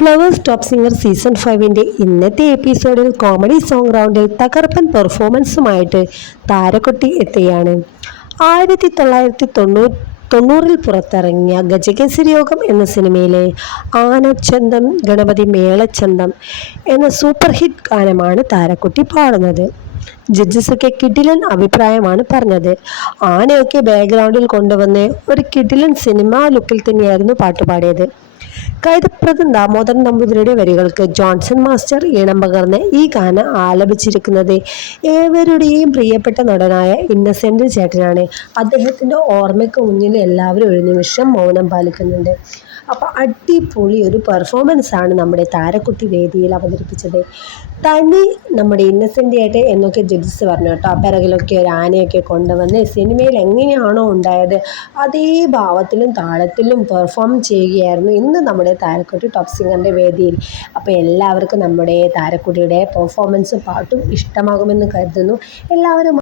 Flowers top singer season 5-ൻ്റെ ഇന്നത്തെ എപ്പിസോഡിൽ comedy song റൗണ്ടിൽ തകർപ്പൻ പെർഫോമൻസുമായിട്ട് താരക്കുട്ടി എത്തുകയാണ്. 1990 പുറത്തിറങ്ങിയ ഗജകേസരി യോഗം എന്ന സിനിമയിലെ ആനച്ചന്തം ഗണപതി മേളച്ചന്തം എന്ന സൂപ്പർ ഹിറ്റ് ഗാനമാണ് താരക്കുട്ടി പാടുന്നത്. ജഡ്ജസൊക്കെ കിടിലൻ അഭിപ്രായമാണ് പറഞ്ഞത്. ആനയൊക്കെ ബാക്ക്ഗ്രൗണ്ടിൽ കൊണ്ടുവന്ന് ഒരു കിടിലൻ സിനിമാ ലുക്കിൽ തന്നെയായിരുന്നു പാട്ട് പാടിയത്. കൈതപ്രത് ദാമോദരൻ നമ്പൂതിരിയുടെ വരികൾക്ക് ജോൺസൺ മാസ്റ്റർ ഈണം പകർന്ന് ഈ ഗാനം ആലപിച്ചിരിക്കുന്നത് ഏവരുടെയും പ്രിയപ്പെട്ട നടനായ ഇന്നസെന്റ് ചേട്ടനാണ്. അദ്ദേഹത്തിൻ്റെ ഓർമ്മയ്ക്ക് മുന്നിൽ എല്ലാവരും ഒരു നിമിഷം മൗനം പാലിക്കുന്നുണ്ട്. അപ്പോൾ അടിപൊളി ഒരു പെർഫോമൻസ് ആണ് നമ്മുടെ താരക്കുട്ടി വേദിയിൽ അവതരിപ്പിച്ചത്. തനി നമ്മുടെ ഇന്നസെൻ്റ് ആയിട്ട് എന്നൊക്കെ ജഡ്ജസ് പറഞ്ഞു കേട്ടോ. പിറകിലൊക്കെ ഒരു ആനയൊക്കെ കൊണ്ടുവന്ന് സിനിമയിൽ എങ്ങനെയാണോ ഉണ്ടായത് അതേ ഭാവത്തിലും താളത്തിലും പെർഫോം ചെയ്യുകയായിരുന്നു ഇന്ന് നമ്മുടെ താരക്കുട്ടി ടോപ്പ് സിംഗറിൻ്റെ വേദിയിൽ. അപ്പോൾ എല്ലാവർക്കും നമ്മുടെ താരക്കുട്ടിയുടെ പെർഫോമൻസും പാട്ടും ഇഷ്ടമാകുമെന്ന് കരുതുന്നു. എല്ലാവരും